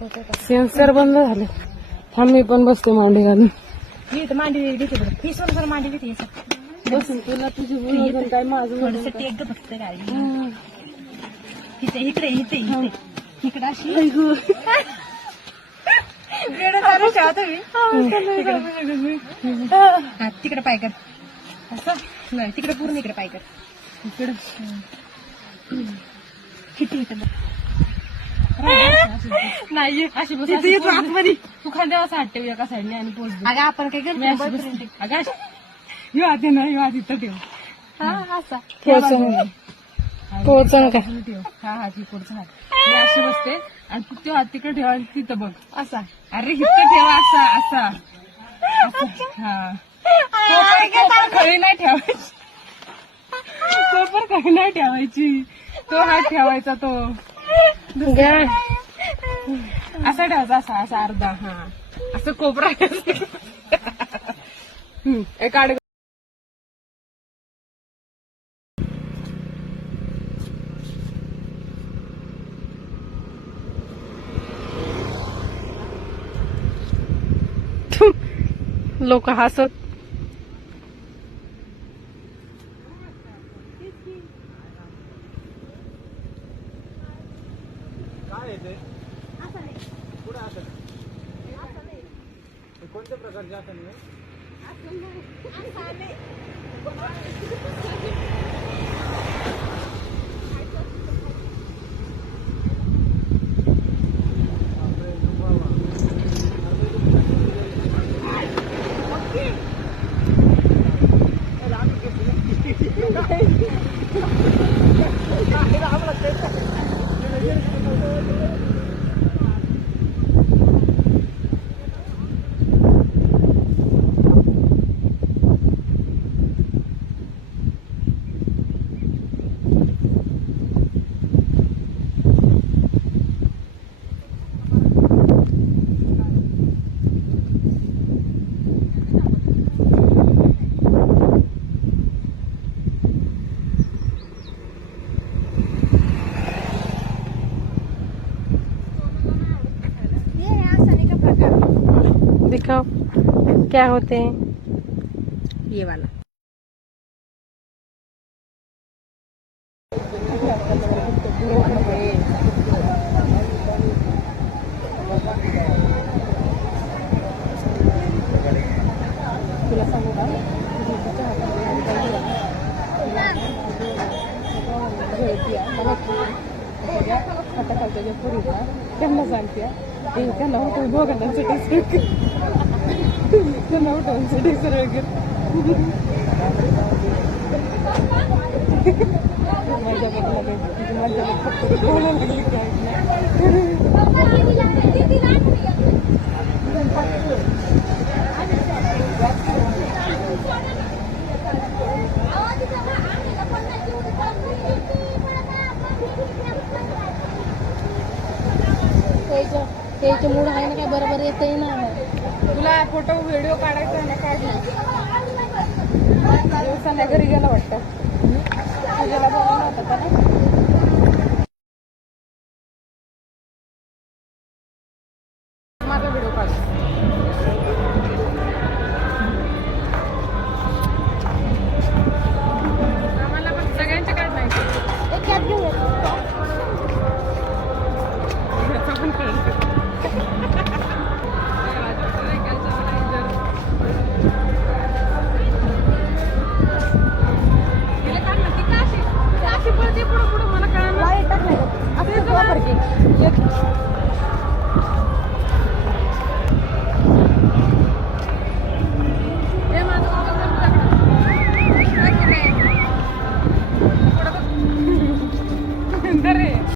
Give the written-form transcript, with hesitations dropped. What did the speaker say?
Sensor बंद झाले. थांब मी पण बसतो मांडी घालून. मांडी देते बरं ही सोन मांडी देते बसून तुला तुझी बोलून काय माझं थोडस ते एकदा फक्त गाडी इथे इकडे इथे इथे इकडे अशी तिकडे पाय कर असं नाही तिकडे पूर्ण इकडे पाय कर इकडे किती नाही अशी आतमध्ये तू खांद्यावर असं हात ठेव एका साईडने आणि पोच दे. अगं आपण काय करतो अगं यो आधी ना यो आधी तर ठेव. असा पोचन काय ठेव हा हात पुढचा हात मी अशी बसते आणि तू तो हात तिकडे ठेवा तिथं बघ असा अरे इथं ठेवा असा असा हा खळी नाही ठेवायची. कोपर खळी नाही ठेवायची. तो हात ठेवायचा तो असा ठेवायचा असा असा अर्धा हा असं कोपरा एक आड लोक हसत कोणत्या प्रकारचे आसन दिखाओ क्या होते हैं. ये वाला तुला सांगू का तुझ्या आता खालच्या ज्या पुरी त्यांना सांगते त्यांना उठवून दोघांना सिटी त्यांना उठवून सिटी सरळ माझ्या बघला माझ्या फक्त बोलायला लागली काय त्याच्यामुळे आहे ना काय बरोबर येतही ना तुला फोटो व्हिडिओ काढायचा आहे ना काढला दिवसाला घरी गेला वाटतं तुझ्याला बोलायला होता का ना